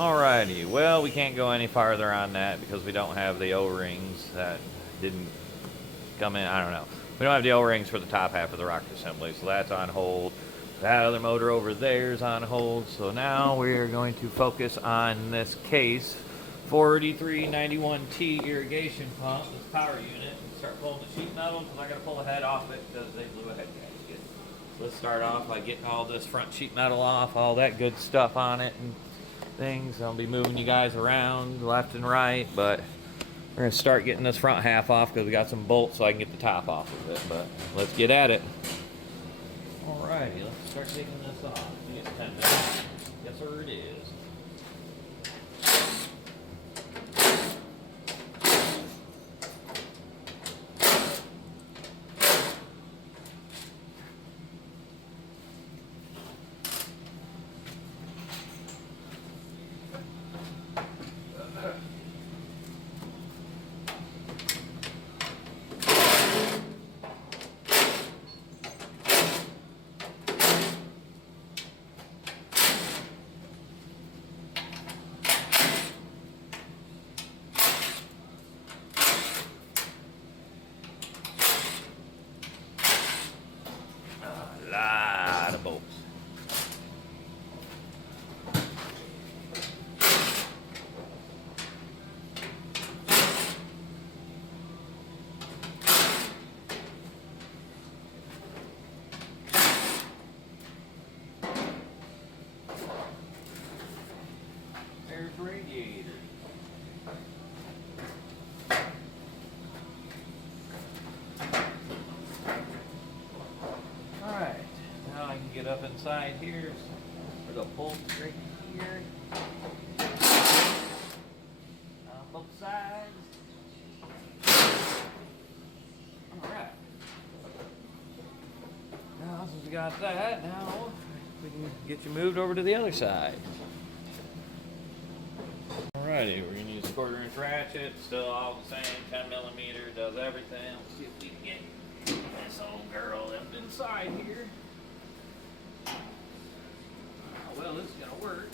Alrighty, well, we can't go any farther on that because we don't have the O-rings that didn't come in. I don't know. We don't have the O-rings for the top half of the rocket assembly, so that's on hold. That other motor over there is on hold, so now we're going to focus on this case 4391T irrigation pump, this power unit, and start pulling the sheet metal because I got to pull the head off it because they blew a head gasket. Let's start off by getting all this front sheet metal off, all that good stuff on it and things. I'll be moving you guys around left and right, but we're going to start getting this front half off because we got some bolts so I can get the top off of it, but let's get at it. Alrighty, let's start taking this off. It's 10 minutes. Yes, sir, it is. Lot of bolts. There's radiators. Alright, now I can get up inside here. There's a bolt right here. On both sides. Alright. Now since we got that, now we can get you moved over to the other side. Alrighty, we're going to use a 1/4" ratchet, still all the same, 10mm, does everything. Let's see if we can get this old girl up inside here. Oh, well, this is going to work.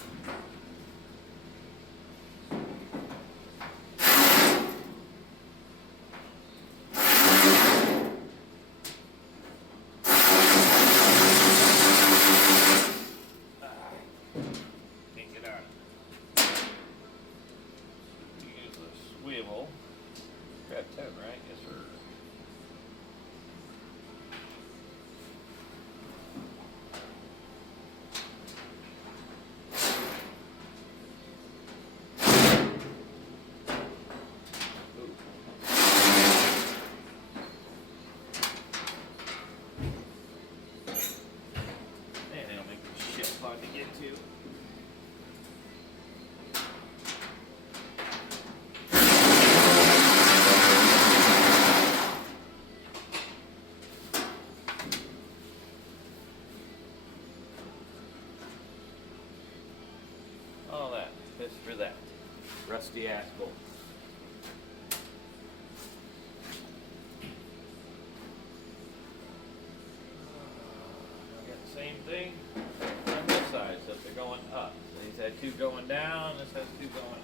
Can't get out of it. Use a swivel. Grab 10, right? Yes, sir. And it'll make this shit fun to get to. All that, just for that. Rusty ass bolt. I got the same thing on this side, so they're going up. So these had 2 going down, this has 2 going up.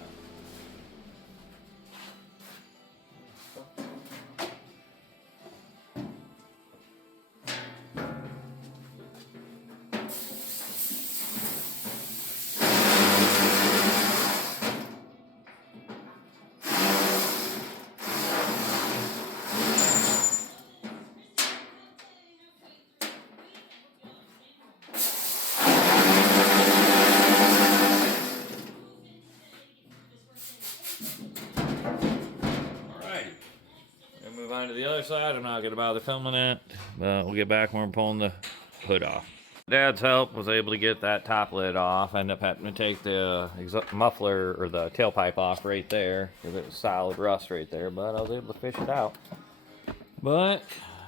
Move on to the other side. I'm not going to bother filming it, but we'll get back when we're pulling the hood off. Dad's help was able to get that top lid off. I ended up having to take the muffler or the tailpipe off right there because it was solid rust right there, but I was able to fish it out. But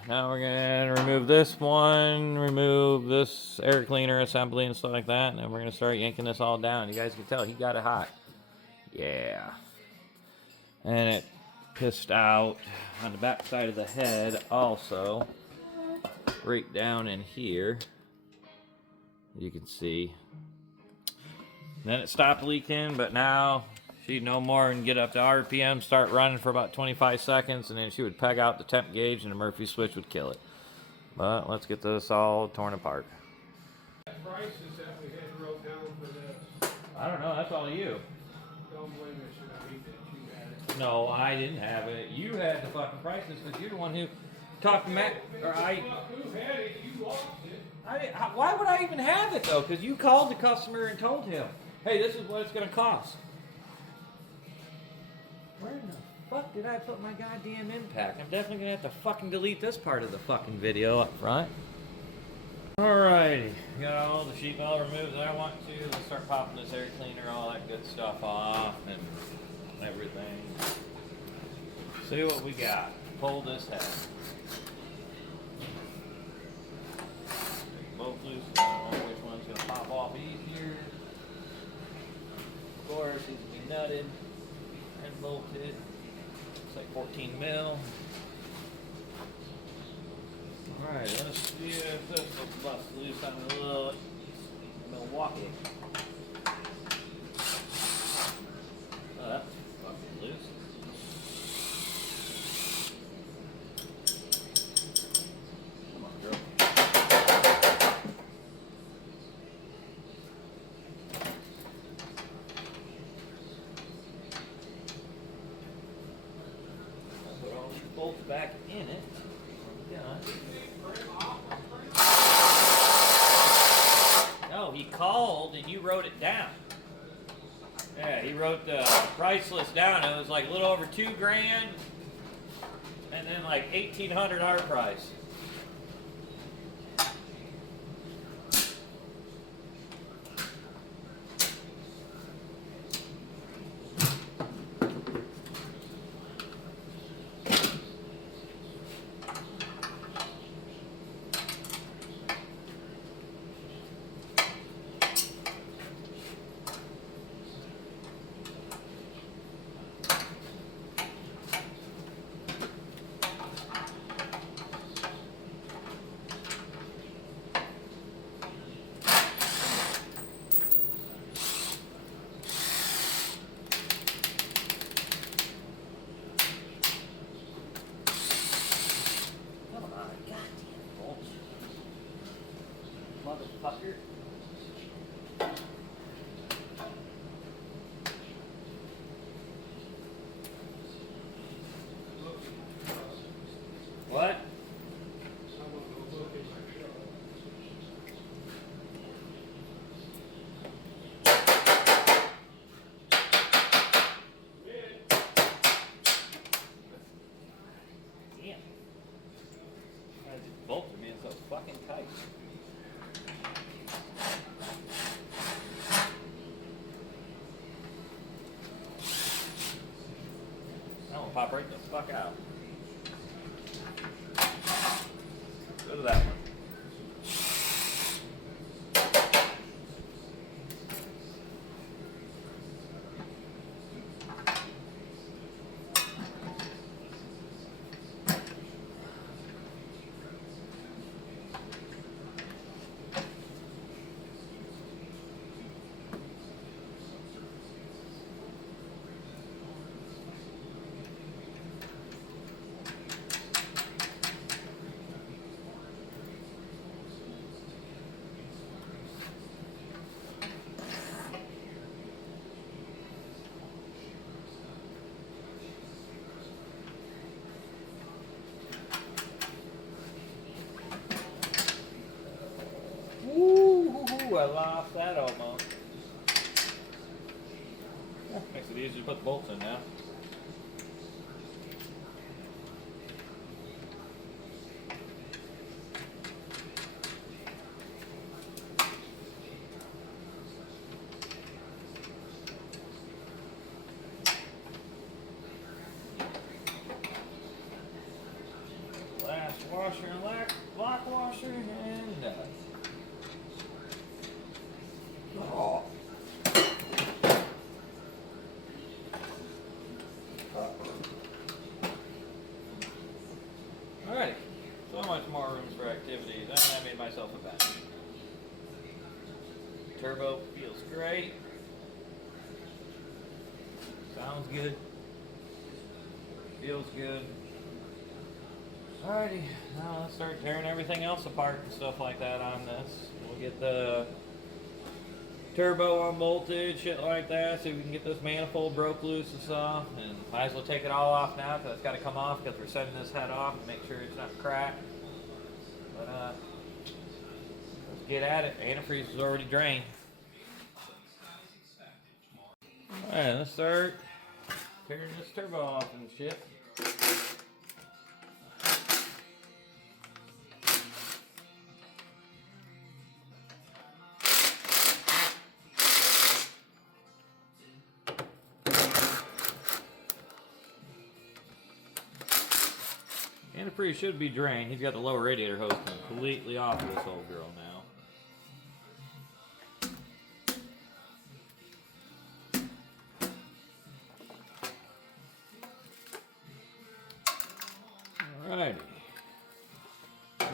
now we're going to remove this one, remove this air cleaner assembly and stuff like that, and then we're going to start yanking this all down. You guys can tell he got it hot. Yeah. And it pissed out on the back side of the head also, right down in here. You can see Then it stopped leaking, but now she'd no more than get up to RPM, start running for about 25 seconds, and then she would peg out the temp gauge and the Murphy switch would kill it. But let's get this all torn apart. Prices that we had wrote down for this. I don't know, that's all you. Don't blame us, should I read that? You had it. No, I didn't have it. You had the fucking prices because you're the one who talked to Matt. Or I. Who had it? You lost it. Why would I even have it though? Because you called the customer and told him, hey, this is what it's going to cost. Where in the fuck did I put my goddamn impact? I'm definitely going to have to fucking delete this part of the fucking video up front. Alrighty, got all the sheet metal removed that I want to. Let's start popping this air cleaner, all that good stuff off and everything. See what we got. Pull this head. Both loose. I don't know which one's going to pop off easier. Of course, these will be nutted and bolted. It's like 14 mil. Alright, let's see if this will bust loose on a little Milwaukee. Oh, that's fucking loose. Come on, girl. I'll put all these bolts back in it. Done. No, he called and you wrote it down. Yeah, he wrote the price list down. It was like a little over $2 grand, and then like 1,800 our price. Motherfucker. What? Damn. These bolts are being so fucking tight. Pop right the fuck out. Go to that one. Ooh, I lost that almost. Yeah, makes it easier to put the bolts in now. Last washer and lock washer and nuts. Oh. Alrighty, so much more room for activities, and I made myself a bench. Turbo feels great. Sounds good. Feels good. Alrighty, now let's start tearing everything else apart and stuff like that on this. We'll get the turbo unbolted, shit like that, so we can get this manifold broke loose and stuff. And might as well take it all off now because it's got to come off because we're setting this head off and make sure it's not cracked. But let's get at it. Antifreeze is already drained. Alright, let's start tearing this turbo off and shit. Antifreeze should be drained. He's got the lower radiator hose completely off of this whole girl now. Alrighty.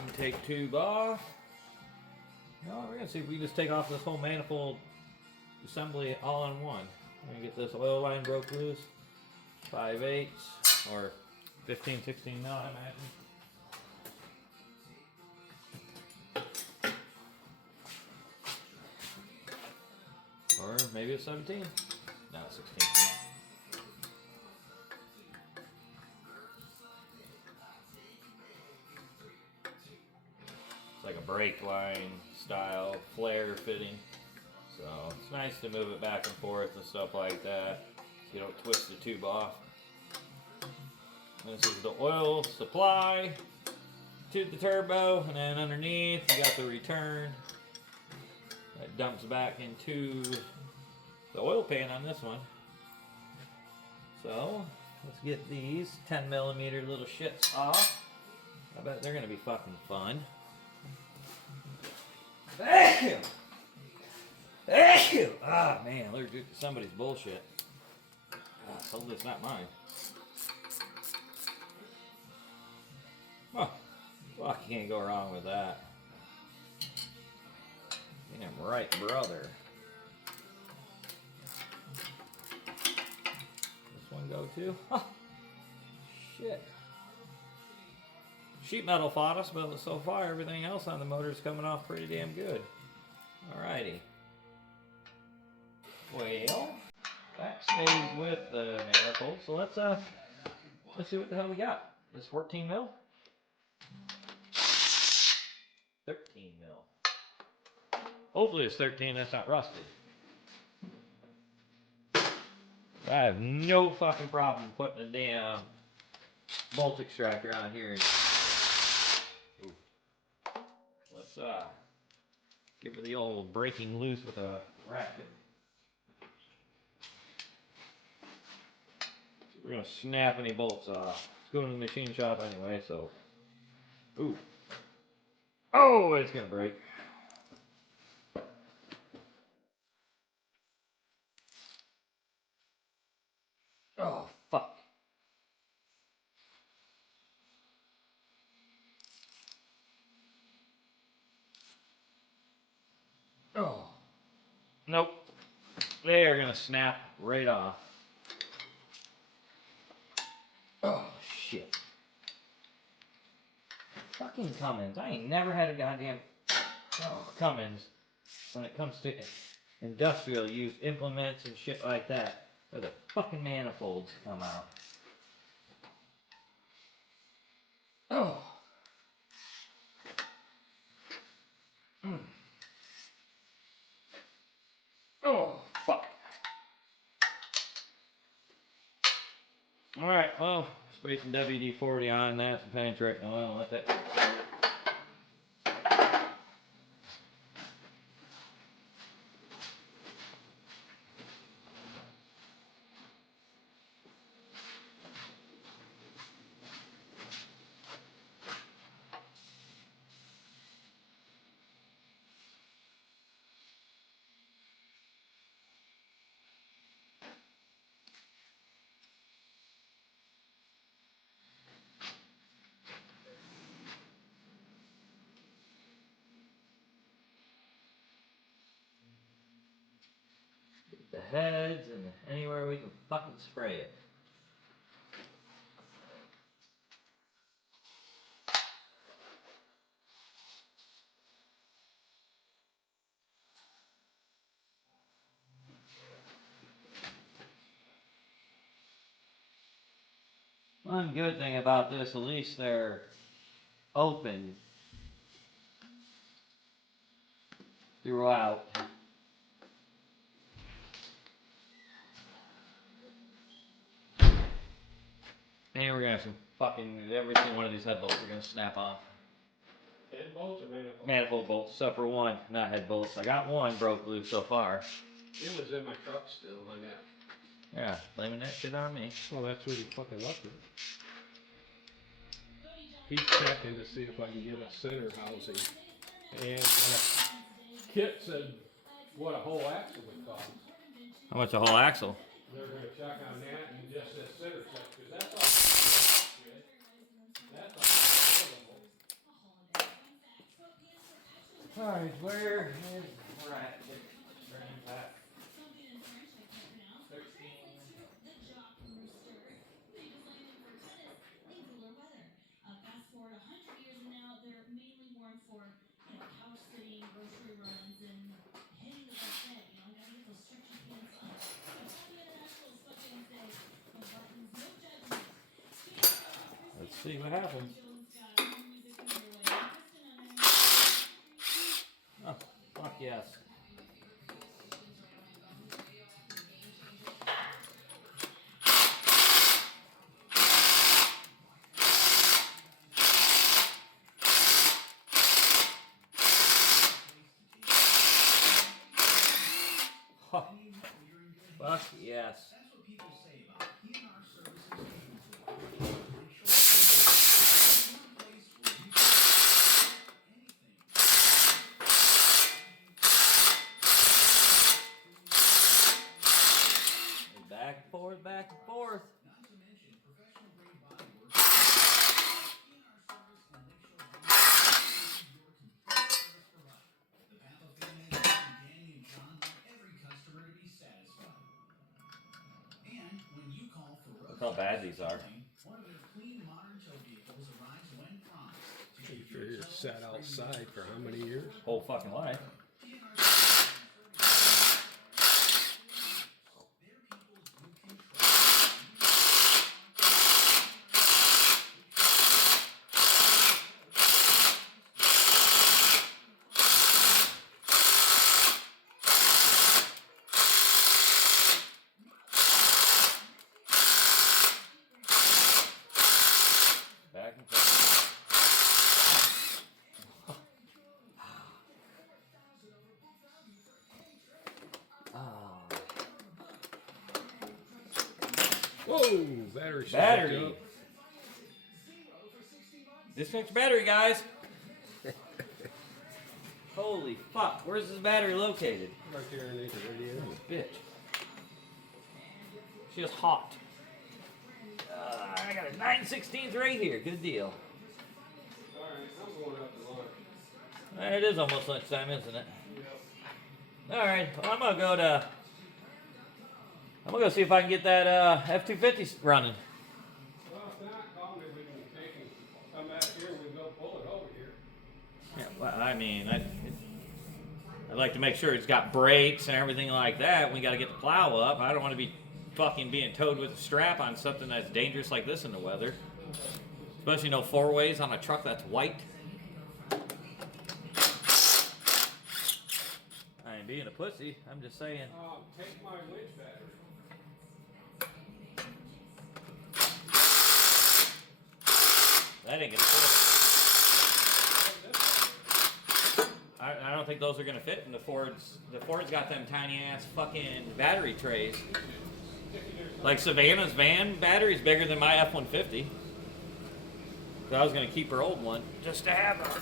Intake tube off. No, we're gonna see if we can just take off this whole manifold assembly all in one. We're gonna get this oil line broke loose. 5/8 or 15, 16 mil, I imagine. Or maybe it's 17. No, 16. It's like a brake line style flare fitting. So it's nice to move it back and forth and stuff like that. So you don't twist the tube off. This is the oil supply to the turbo, and then underneath you got the return that dumps back into the oil pan on this one. So let's get these 10 millimeter little shits off. I bet they're gonna be fucking fun. Ew! Ew! Ah, man, allergic to somebody's bullshit. Hopefully it's not mine. Oh, fuck, you can't go wrong with that. Damn right, brother. This one go too? Huh. Shit. Sheet metal fought us, but so far everything else on the motor is coming off pretty damn good. Alrighty. Well, that stays with the manifold, so let's see what the hell we got. This 14 mil? 13 mil. Hopefully it's 13, that's not rusted. I have no fucking problem putting a damn bolt extractor on here. Ooh. Let's give her the old breaking loose with a ratchet. We're gonna snap any bolts off. It's going to the machine shop anyway, so. Ooh. Oh, it's gonna break. Oh, fuck. Oh. Nope. They are gonna snap right off. Oh, shit. Fucking Cummins. I ain't never had a goddamn Cummins when it comes to industrial use implements and shit like that, where the fucking manifolds come out. Oh. Mm. Oh, fuck. Alright, well, spraying WD-40 on that to penetrate the oil with it. The heads and anywhere we can fucking spray it. One good thing about this, at least they're open throughout. And we're gonna have some fucking every single one of these head bolts we're gonna snap off. Head bolts or manifold? Manifold bolts, except for one, not head bolts. I got one broke loose so far. It was in my truck still, like that. Yeah, blaming that shit on me. Well, that's really fucking lucky. He's checking to see if I can get a center housing. And Kit said what a whole axle would cost. How much a whole axle? They're going to check on that and just this center check, because that's all shit. That's all. Alright, where is Brad? Back. 13. Fast forward 100 years and now they're mainly worn for, couch sitting, grocery runs, and hitting the buffet. Gotta get those stretchy pants on. Copy International's fucking say, no buttons, no judgment. Let's see what happens. Oh, fuck yes. Huh. Fuck yes. Back and forth, back and forth. Look how bad these are. You figure it sat outside for how many years? Whole fucking life. Back and forth. Whoa, battery. Battery. Disconnect your battery, guys. Holy fuck, where's this battery located? Right there underneath the radiator. Bitch. She is hot. I got a 9/16 right here. Good deal. Alright, I'm going up to lunch. It is almost lunchtime, isn't it? Yep. Alright, well, I'm gonna go see if I can get that F-250 running. Well, if not, call me. We can take and come back here and we can go pull it over here. Yeah, well, I mean, I'd like to make sure it's got brakes and everything like that. We got to get the plow up. I don't want to be fucking being towed with a strap on something that's dangerous like this in the weather. Especially no four ways on a truck that's white. I ain't being a pussy. I'm just saying. Take my winch battery. That ain't gonna fit. I don't think those are gonna fit in the Fords. The Ford's got them tiny ass fucking battery trays. Like Savannah's van battery's bigger than my F-150. So I was gonna keep her old one just to have her.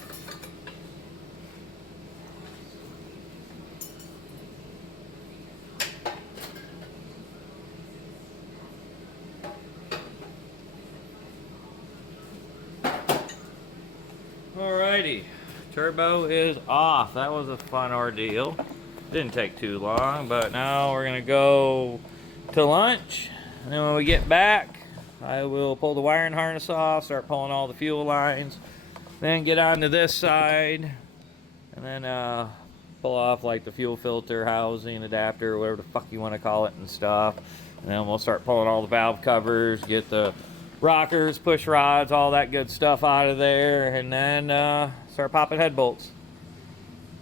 Alrighty, turbo is off. That was a fun ordeal. Didn't take too long, but now we're gonna go to lunch And then when we get back, I will pull the wiring harness off, start pulling all the fuel lines, then get onto this side, and then pull off like the fuel filter housing, adapter, whatever the fuck you want to call it and stuff. And then we'll start pulling all the valve covers, get the rockers, push rods, all that good stuff out of there, and then start popping head bolts.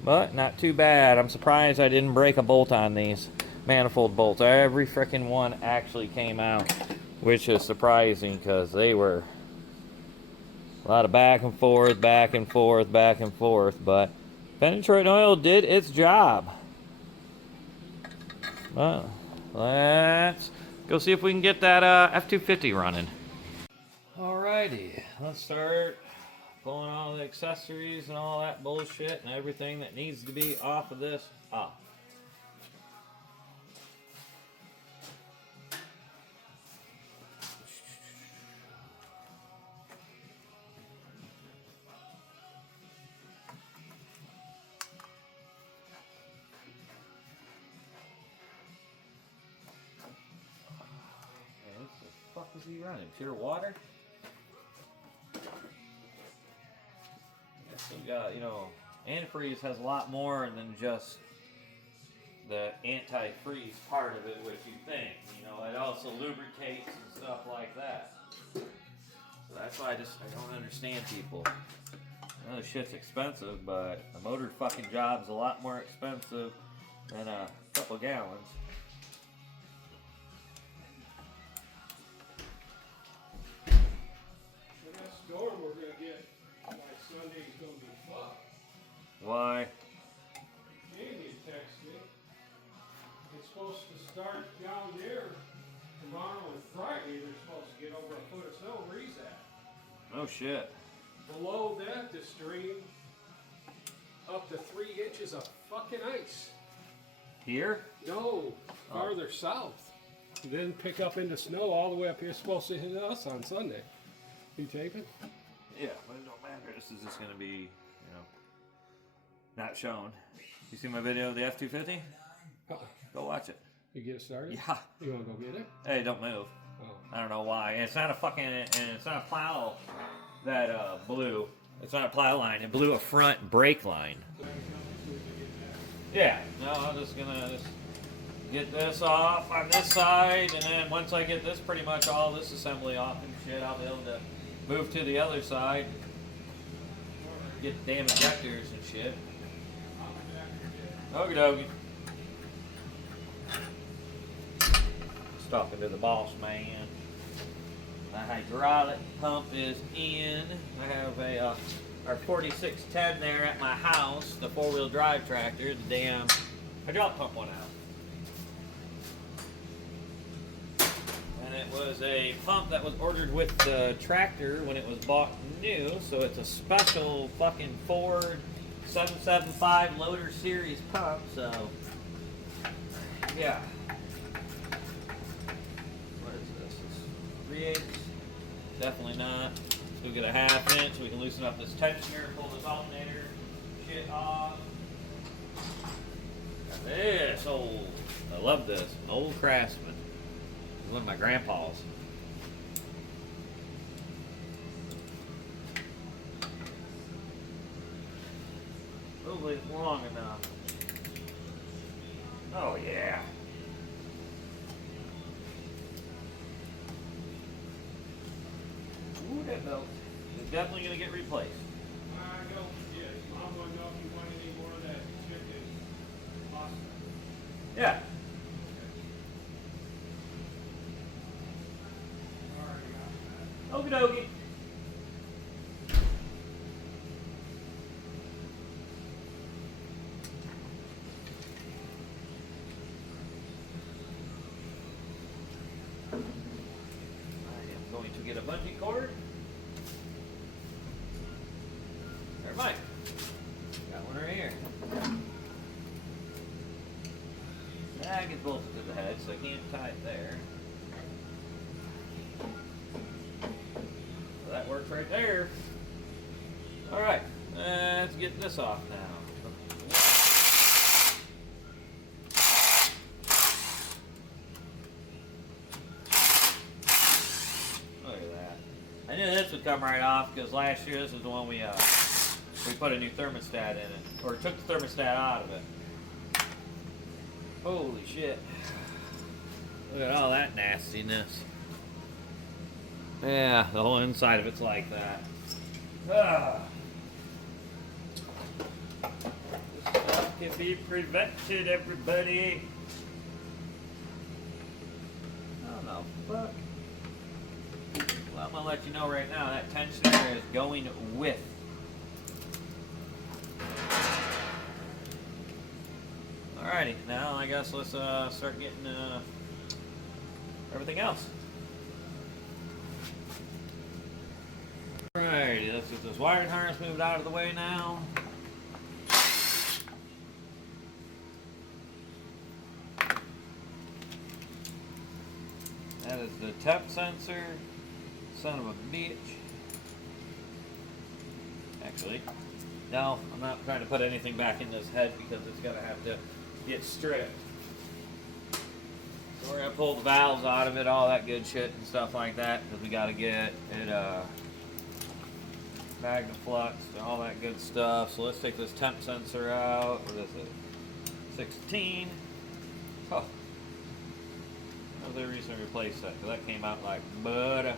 But not too bad. I'm surprised I didn't break a bolt on these manifold bolts. Every freaking one actually came out, which is surprising because they were a lot of back and forth, back and forth, back and forth. But penetrating oil did its job. Well, let's go see if we can get that F-250 running. Alrighty, let's start pulling all the accessories and all that bullshit and everything that needs to be off of this off. What the fuck is he running? Pure water? So you got, you know, antifreeze has a lot more than just the anti-freeze part of it, which you think. You know, it also lubricates and stuff like that. So that's why I don't understand people. I know this shit's expensive, but a motor fucking job's a lot more expensive than a couple gallons. So that storm we're gonna get by Sunday's gonna be fucked. Why? Jamie texted me. It's supposed to start down there tomorrow and Friday. They're supposed to get over a foot of snow. Where he's at? Oh shit. Below that, the stream up to 3 inches of fucking ice. Here? No, farther south. Then pick up into snow all the way up here. It's supposed to hit us on Sunday. You taping? Yeah, but it don't matter. This is just gonna be, you know, not shown. You see my video of the F-250? Go watch it. You get it started? Yeah. You wanna go get it? Hey, don't move. Oh. I don't know why. And it's not a fucking, and it's not a plow that blew. It's not a plow line. It blew a front brake line. Yeah. No, I'm just gonna get this off on this side, and then once I get this pretty much all this assembly off and shit, I'll be able to move to the other side, get the damn injectors and shit. Okie dokie. Just talking to the boss man. My hydraulic pump is in. I have a our 4610 there at my house, the 4-wheel drive tractor. The damn hydraulic pump went out. And it was a pump that was ordered with the tractor when it was bought new, so it's a special fucking Ford 775 loader series pump, so yeah. What is this? It's 3/8? Definitely not. Let's go get a 1/2 inch so we can loosen up this tensioner, pull this alternator shit off. Got this old, I love this, old Craftsman. One of my grandpa's. Hopefully it's long enough. Oh yeah. Ooh, that belt is definitely gonna get replaced. I don't forget. Mom wanted to know if you want any more of that chicken pasta. Yeah. Okie dokie. I am going to get a bungee cord. There, Mike. Got one right here. That gets bolted to the head, so I can't tie it there. So that works right there. Alright, let's get this off now. knew this would come right off because last year this was the one we put a new thermostat in it, or took the thermostat out of it. Holy shit! Look at all that nastiness. Yeah, the whole inside of it's like that. This stuff can be prevented, everybody. Oh no, fuck. Well, I'm gonna let you know right now that tensioner is going with. Alrighty, now I guess let's start getting everything else. Alrighty, let's get this wiring harness moved out of the way now. That is the temp sensor. Son of a bitch. Actually, no, I'm not trying to put anything back in this head because it's going to have to get stripped. So we're going to pull the valves out of it, all that good shit and stuff like that, because we got to get it magnafluxed and all that good stuff. So let's take this temp sensor out. What is it? 16. Oh. There's no reason to replace that, because that came out like butter.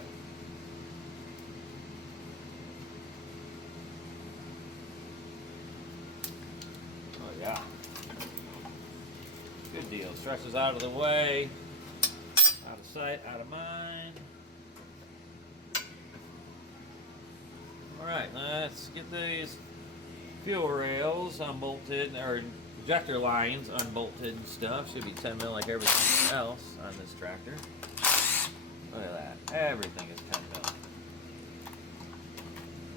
Oh yeah. Good deal. Stretches out of the way. Out of sight, out of mind. Alright, let's get these fuel rails unbolted, or injector lines unbolted and stuff. Should be 10 mil like everything else on this tractor. Look at that. Everything is 10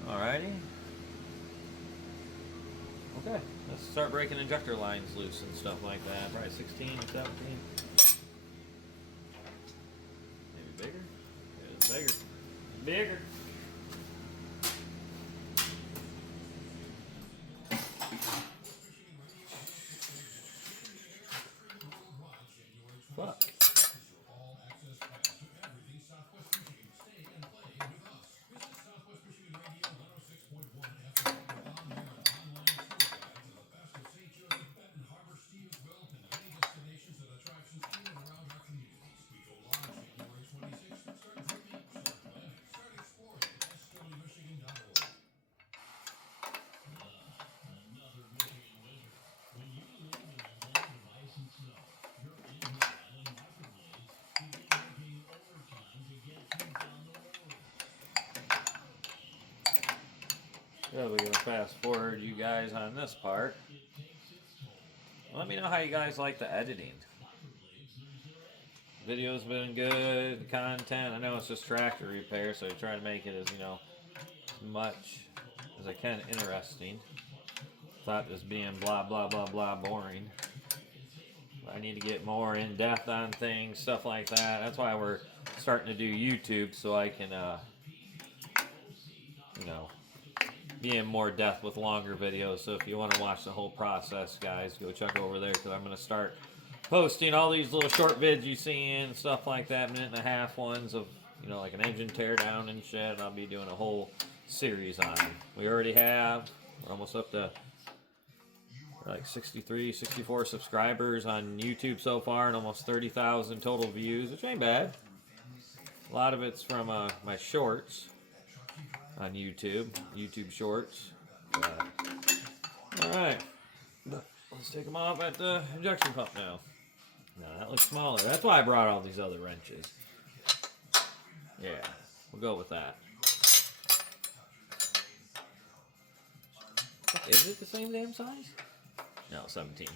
mil. Alrighty. Okay, let's start breaking injector lines loose and stuff like that. Probably 16 or 17. Maybe bigger? Yeah, bigger. Bigger. Fuck. So we're gonna fast forward you guys on this part. Let me know how you guys like the editing. Video's been good, the content. I know it's just tractor repair, so I try to make it as, you know, as much as I can interesting. Without just being blah blah blah blah boring. I need to get more in depth on things, stuff like that. That's why we're starting to do YouTube, so I can you know, be in more depth with longer videos. So if you want to watch the whole process, guys, go check over there, because I'm going to start posting all these little short vids you see and stuff like that, 1.5 minute ones of, you know, like an engine teardown and shit. I'll be doing a whole series on them. We already have, we're almost up to like 63, 64 subscribers on YouTube so far, and almost 30,000 total views, which ain't bad. A lot of it's from my shorts on YouTube Shorts. Alright, let's take them off at the injection pump now. Now that looks smaller. That's why I brought all these other wrenches. Yeah, we'll go with that. Is it the same damn size? No, 17.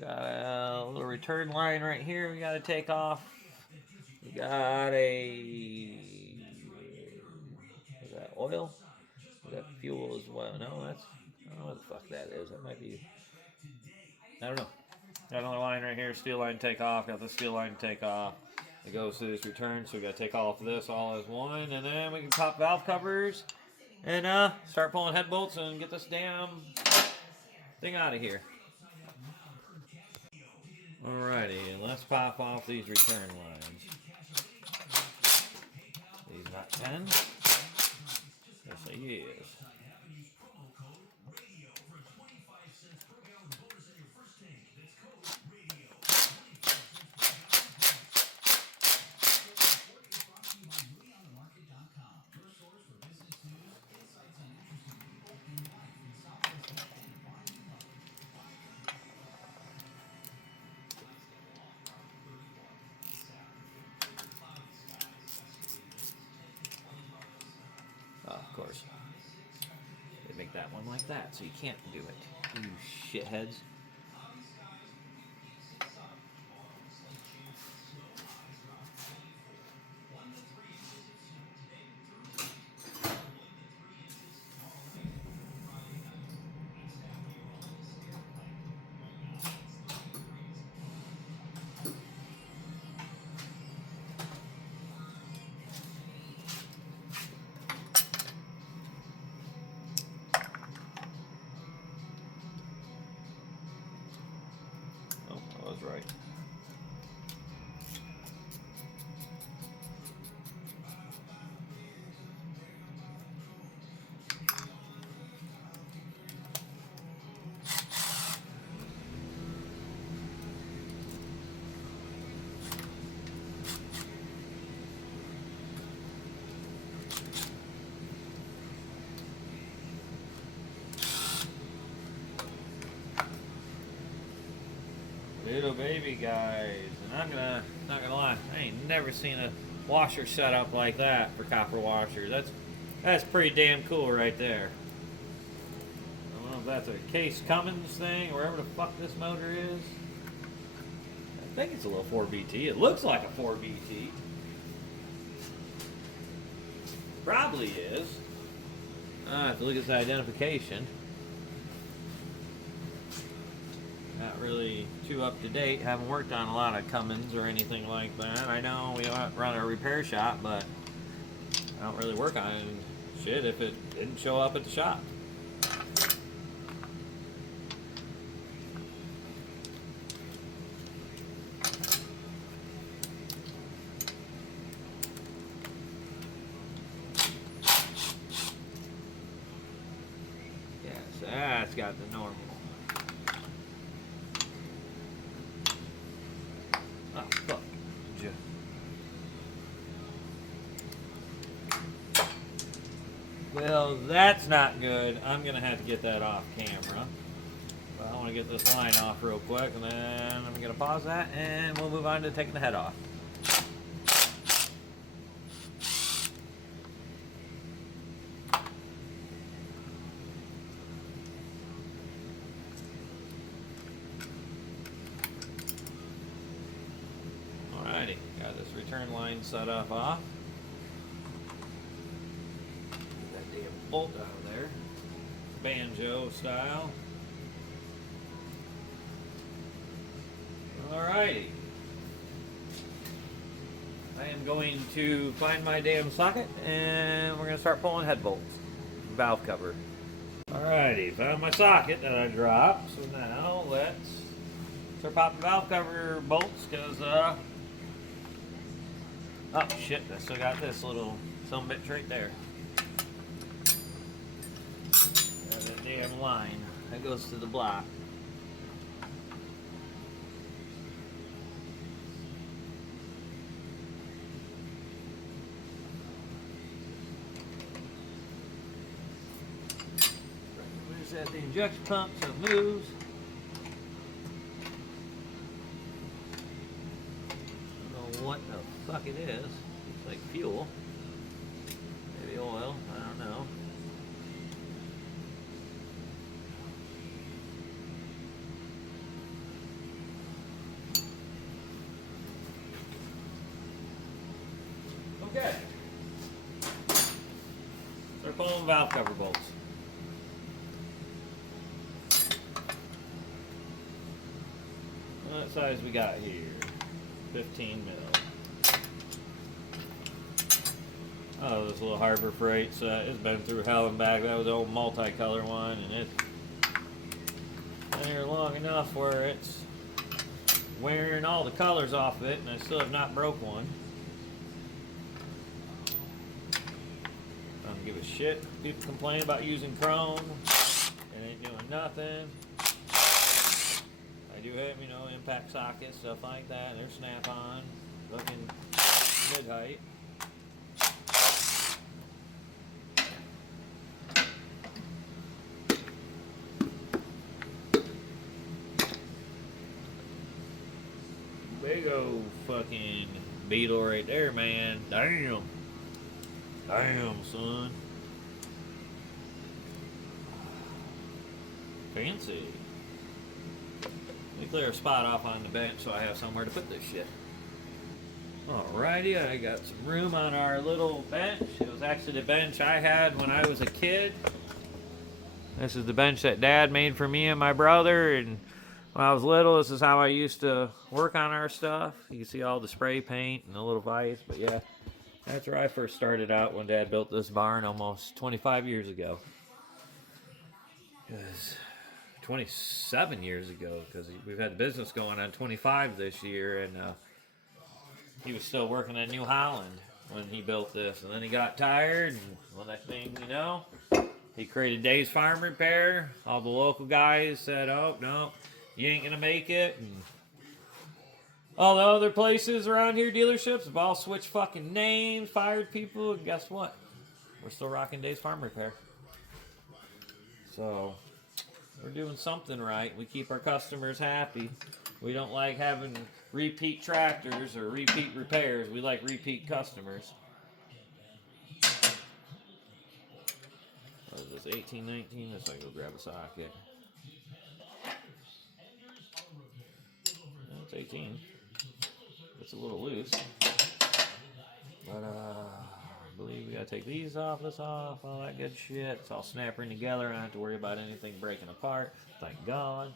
Got a little return line right here we gotta take off. We got a, is that oil? Is that fuel as well? No, that's, I don't know what the fuck that is. That might be, I don't know. Got another line right here, steel line take off. Got the steel line take off. It goes to this return, so we gotta take off this all as one, and then we can pop valve covers and start pulling head bolts and get this damn thing out of here. Alrighty, let's pop off these return lines. These not 10? Yes, he is. Oh, of course. They make that one like that, so you can't do it. You shitheads. Oh, I was right. Little baby guys, and I'm not gonna lie, I ain't never seen a washer set up like that for copper washers. That's pretty damn cool right there. I don't know if that's a Case Cummins thing, or wherever the fuck this motor is. I think it's a little 4BT. It looks like a 4BT. Probably is. I have to look at the identification. Not really too up to date. Haven't worked on a lot of Cummins or anything like that. I know we run a repair shop, but I don't really work on shit if it didn't show up at the shop. Yes, that's got the normal. Oh, fuck. Well, that's not good. I'm going to have to get that off camera. But I want to get this line off real quick, and then I'm going to pause that, and we'll move on to taking the head off. Alrighty, got this return line set up off. Get that damn bolt out of there. Banjo style. Alrighty. I am going to find my damn socket, and we're going to start pulling head bolts. Valve cover. Alrighty, found my socket that I dropped. So now let's start popping valve cover bolts, because, oh shit, I still got this little sumbitch right there. Got that damn line that goes to the block. There's that the injection pump, so it moves. I don't know what the fuck it is. It's like fuel. Maybe oil. I don't know. valve cover bolts. What size we got here? 15 mil. Oh, this little Harbor Freight set. It's been through hell and back. That was the old multicolor one, and it's been here long enough where it's wearing all the colors off of it, and I still have not broke one. I don't give a shit. People complain about using chrome. It ain't doing nothing. I do have, you know, impact sockets, stuff like that. They're snap-on, looking mid-height. Big old fucking beetle right there, man. Damn. Damn, son. Fancy. Let me clear a spot off on the bench so I have somewhere to put this shit. Alrighty, I got some room on our little bench. It was actually the bench I had when I was a kid. This is the bench that Dad made for me and my brother, and when I was little, this is how I used to work on our stuff. You can see all the spray paint and the little vise, but yeah, that's where I first started out when Dad built this barn almost 25 years ago. It was 27 years ago, because we've had the business going on 25 this year, and he was still working in New Holland when he built this, and then he got tired, and well, next thing you know, he created Dave's Farm Repair. All the local guys said, oh, no, you ain't gonna make it, and all the other places around here, dealerships, have all switched fucking names, fired people, and guess what? We're still rocking Dave's Farm Repair. So, we're doing something right. We keep our customers happy. We don't like having repeat tractors or repeat repairs. We like repeat customers. What is this, 18, 19? Let's go grab a socket. It's 18. It's a little loose. But, I believe we gotta take these off, this off, all that good shit. It's all snapping together. I don't have to worry about anything breaking apart. Thank God.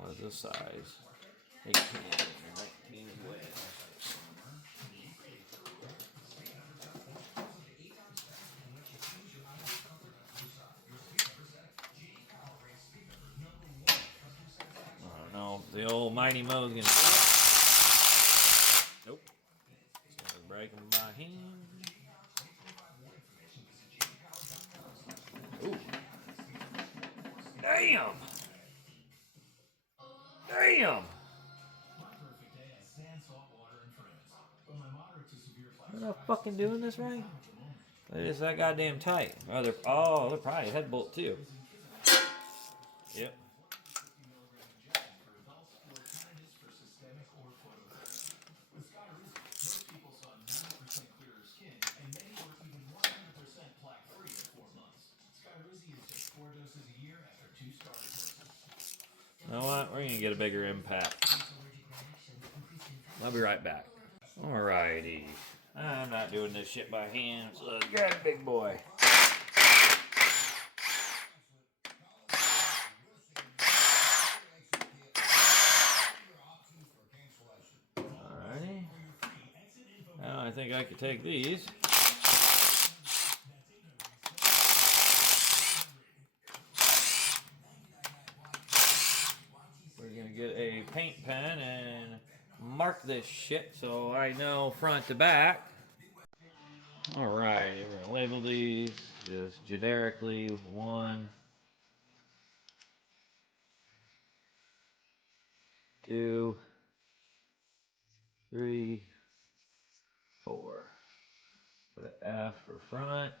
What is this size? 18 or 19 wedge. I don't know if the old Mighty Mo's gonna do it. Nope. It's gonna break them by hand. Ooh. Damn! Damn! Am I not fucking doing this right? It is that goddamn tight. Oh, they're probably head bolt too. Yep. You know what? We're gonna get a bigger impact. I'll be right back. Alrighty. I'm not doing this shit by hand, so let's grab a big boy. Alrighty. Now I think I could take these. We're gonna get a paint pen and mark this shit so I know front to back. Alright, we're gonna label these just generically 1, 2, 3, 4. Put an F for front,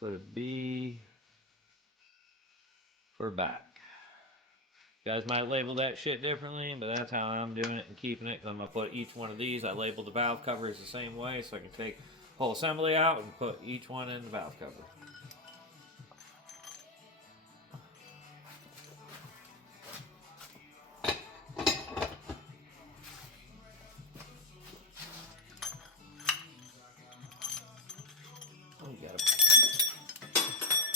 put a B for back. You guys might label that shit differently, but that's how I'm doing it and keeping it. I'm gonna put each one of these. I labeled the valve covers the same way, so I can take the whole assembly out and put each one in the valve cover. got it.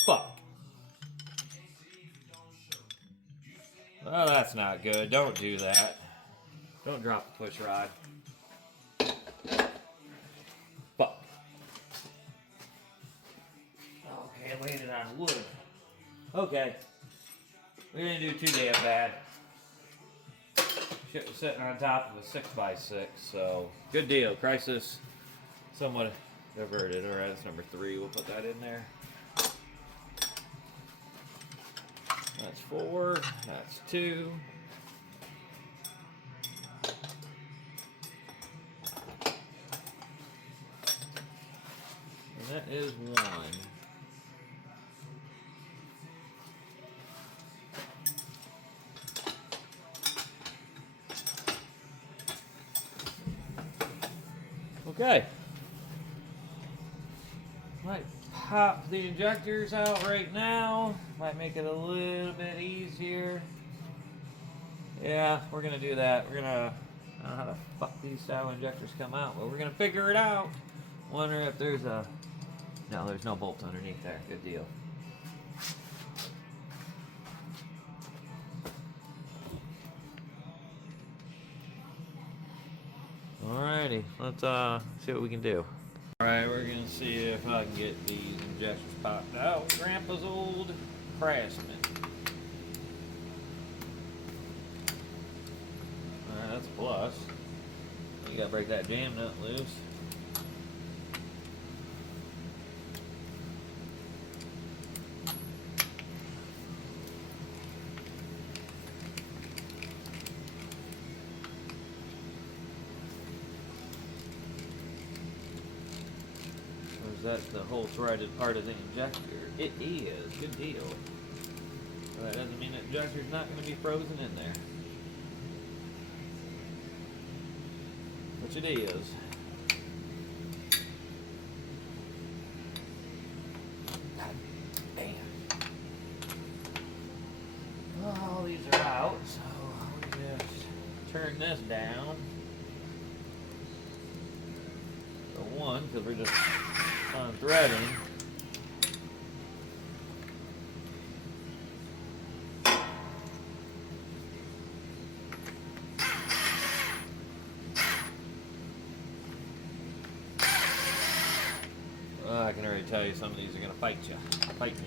Fuck. Oh, that's not good. Don't do that. Don't drop the push rod. Fuck. Okay, I laid it on wood. Okay. We didn't do too damn bad. Shit was sitting on top of a 6x6, so good deal. Crisis somewhat diverted. Alright, that's number 3. We'll put that in there. That's 4. That's 2. And that is 1. Okay. Might pop the injectors out right now. Might make it a little bit easier. Yeah, we're gonna do that. We're gonna, I don't know how the fuck these style injectors come out, but we're gonna figure it out. Wonder if there's a, no, there's no bolt underneath there. Good deal. Alrighty, let's see what we can do. Alright, we're gonna see if I can get these injectors popped out. Grandpa's old Craftsman. Alright, that's a plus. You gotta break that jam nut loose. That's the whole threaded part of the injector. It is. Good deal. But that doesn't mean the injector's not going to be frozen in there. Which it is. God damn. Oh, these are out, so I'll just turn this down. So 1, because we're just on threading. I can already tell you some of these are going to fight you. Fight me.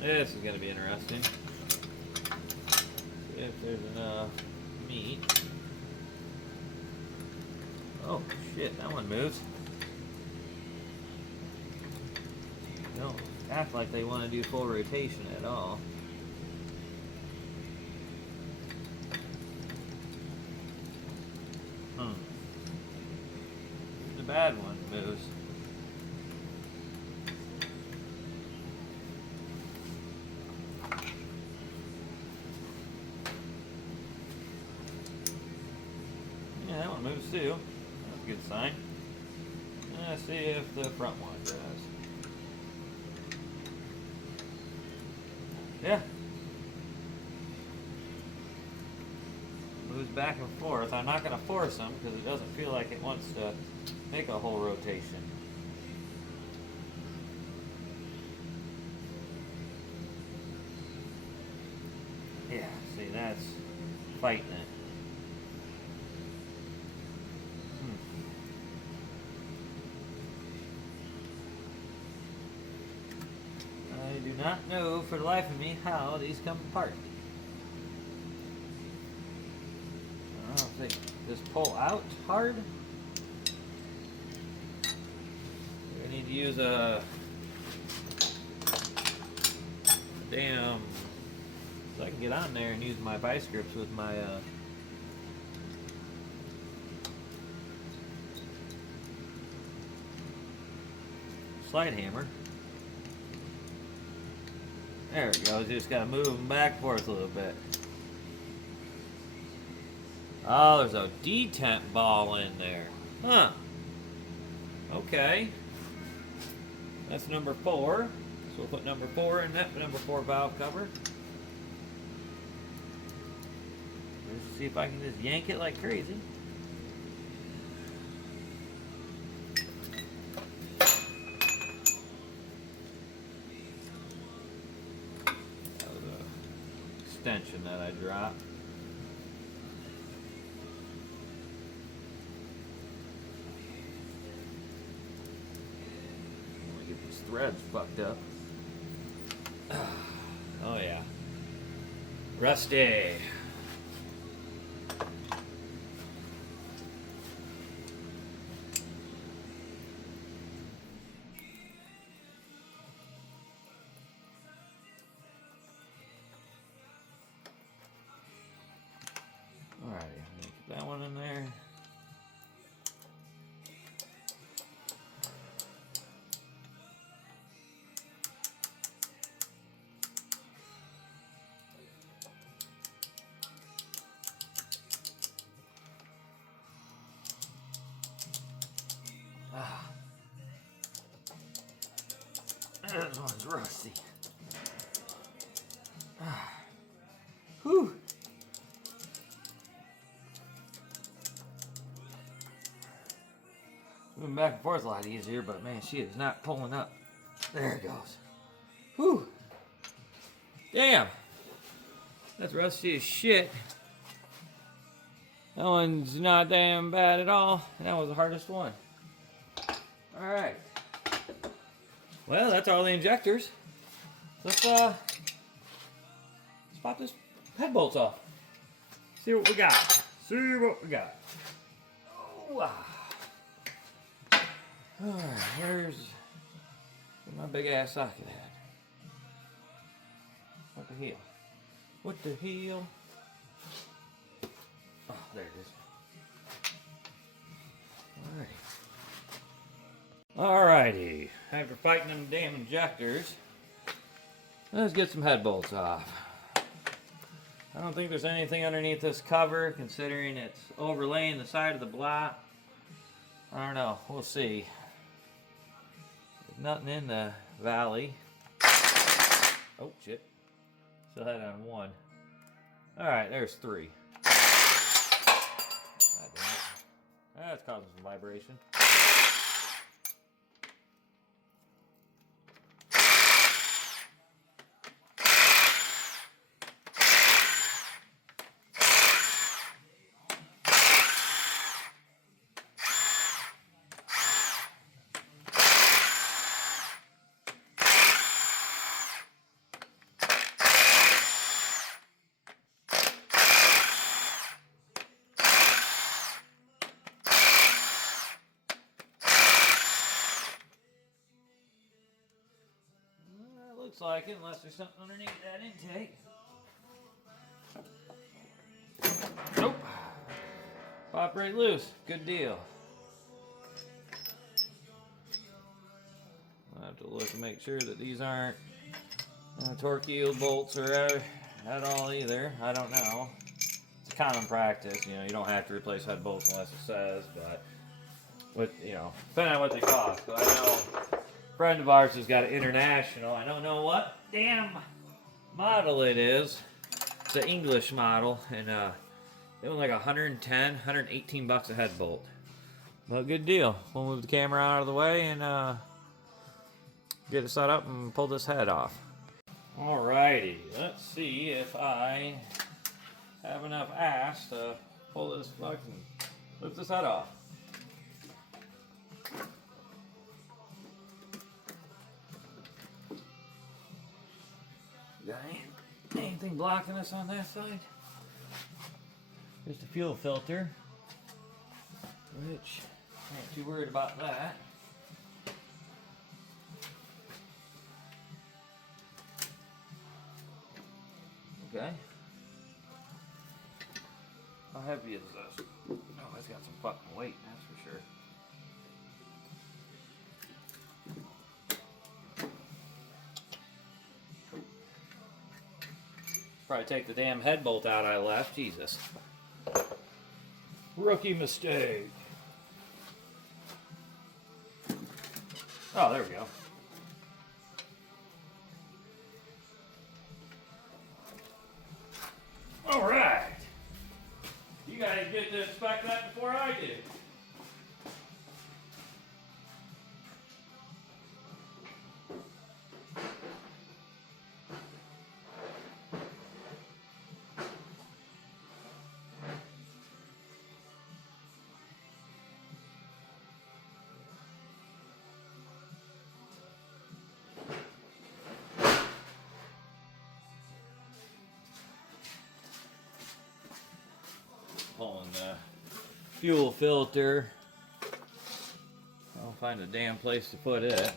This is going to be interesting. See if there's enough meat. Oh shit, that one moves. They don't act like they want to do full rotation at all. The bad one moves. Yeah, that one moves too. That's a good sign. Let's see if the front one does. Yeah. Moves back and forth. I'm not going to force them because it doesn't feel like it wants to make a whole rotation. Yeah, see, that's fighting it. I do not know for the life of me how these come apart. I don't think this pull out hard. We need to use a damn. So I can get on there and use my vice grips with my slide hammer. There it goes. You just gotta move them back and forth a little bit. Oh, there's a detent ball in there. Huh. Okay. That's number 4. So we'll put number 4 in that number 4 valve cover. Let's see if I can just yank it like crazy. That was an extension that I dropped. Get these threads fucked up. Oh yeah. Rusty. Alrighty, get that one in there. This one's rusty. Whew. Moving back and forth a lot easier, but man, she is not pulling up. There it goes. Whew. Damn. That's rusty as shit. That one's not damn bad at all. That was the hardest one. Alright. Well, that's all the injectors. Let's pop this head bolts off. See what we got. See what we got. Oh, alright, where's my big ass socket at? What the hell? What the hell? Oh, there it is. Alrighty. Alrighty. After fighting them damn injectors, let's get some head bolts off. I don't think there's anything underneath this cover, considering it's overlaying the side of the block. I don't know. We'll see. There's nothing in the valley. Oh, shit. Still had it on one. Alright, there's three. That's causing some vibration. Looks like it, unless there's something underneath that intake. Nope. Pop right loose. Good deal. I'll have to look and make sure that these aren't torque yield bolts or at all either. I don't know. It's a common practice. You know, you don't have to replace head bolts unless it says, but with, you know, depending on what they cost. But I know a friend of ours has got an international. I don't know what damn model it is. It's an English model, and they were like 110, 118 bucks a head bolt. Well, good deal. We'll move the camera out of the way and get it set up and pull this head off. Alrighty, let's see if I have enough ass to pull this fucking lift this head off. Got anything blocking us on that side? Just a fuel filter, which I ain't too worried about that. Okay. How heavy is this? Oh, it's got some fucking weight, that's for sure. Probably take the damn head bolt out I left. Jesus. Rookie mistake. Oh, there we go. All right. get to inspect that before I do. Pulling the fuel filter. I'll find a damn place to put it. Oh,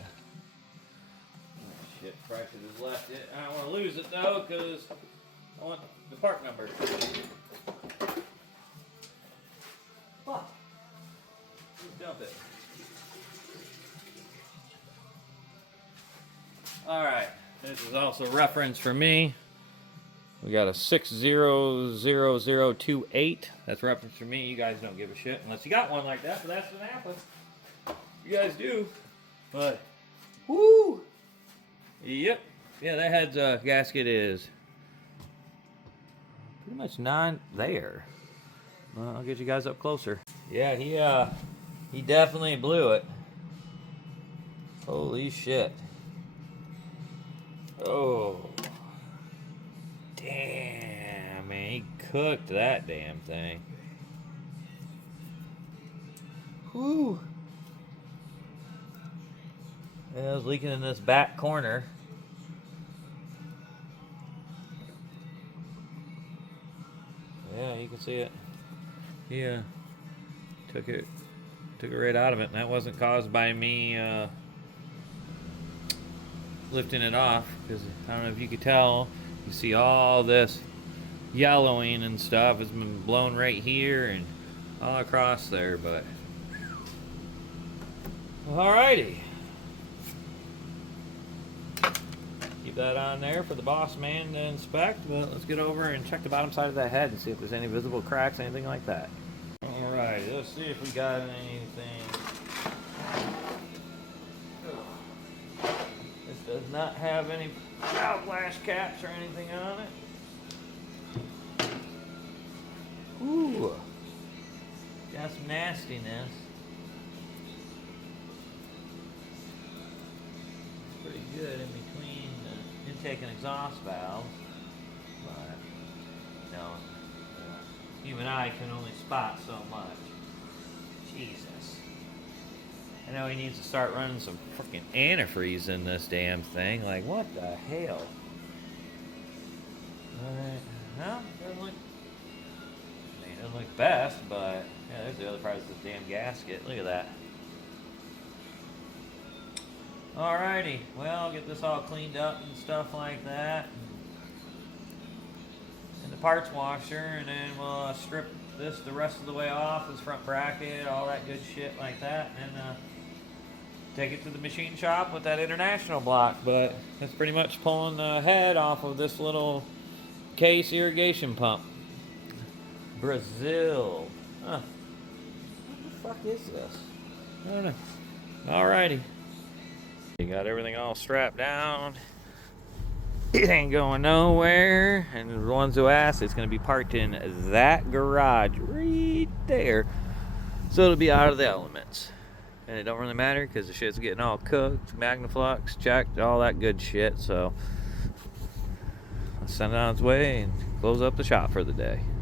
shit, Price has left it. I don't want to lose it though, because I want the part number. Fuck. Just dump it. Alright, this is also reference for me. We got a 600028. That's reference for me. You guys don't give a shit unless you got one like that, but that's Annapolis. You guys do. But, whoo! Yep. Yeah, that head's gasket is pretty much not there. Well, I'll get you guys up closer. Yeah, he definitely blew it. Holy shit. Oh. Damn, man, he cooked that damn thing. Whew. Yeah, it was leaking in this back corner. Yeah, you can see it. Yeah, took it right out of it, and that wasn't caused by me lifting it off, because I don't know if you could tell. You see all this yellowing and stuff has been blown right here and all across there, but alrighty. Keep that on there for the boss man to inspect, but let's get over and check the bottom side of that head and see if there's any visible cracks, anything like that. Alright, let's see if we got anything. This does not have any flash caps or anything on it. Ooh, got some nastiness. Pretty good in between the intake and exhaust valves, but you know, human eye can only spot so much. Jesus. I know he needs to start running some freaking antifreeze in this damn thing. Like, what the hell? No, doesn't look. I mean, it doesn't look best, but yeah, there's the other part of this damn gasket. Look at that. Alrighty, well, I'll get this all cleaned up and stuff like that. And the parts washer, and then we'll strip this the rest of the way off, this front bracket, all that good shit like that, and take it to the machine shop with that international block. But that's pretty much pulling the head off of this little case irrigation pump. Brazil. Huh. What the fuck is this? I don't know. Alrighty. You got everything all strapped down. It ain't going nowhere. And the ones who asked, it's going to be parked in that garage right there. So it'll be out of the elements. And it don't really matter because the shit's getting all cooked, Magnaflux, checked, all that good shit. So let's send it on its way and close up the shop for the day.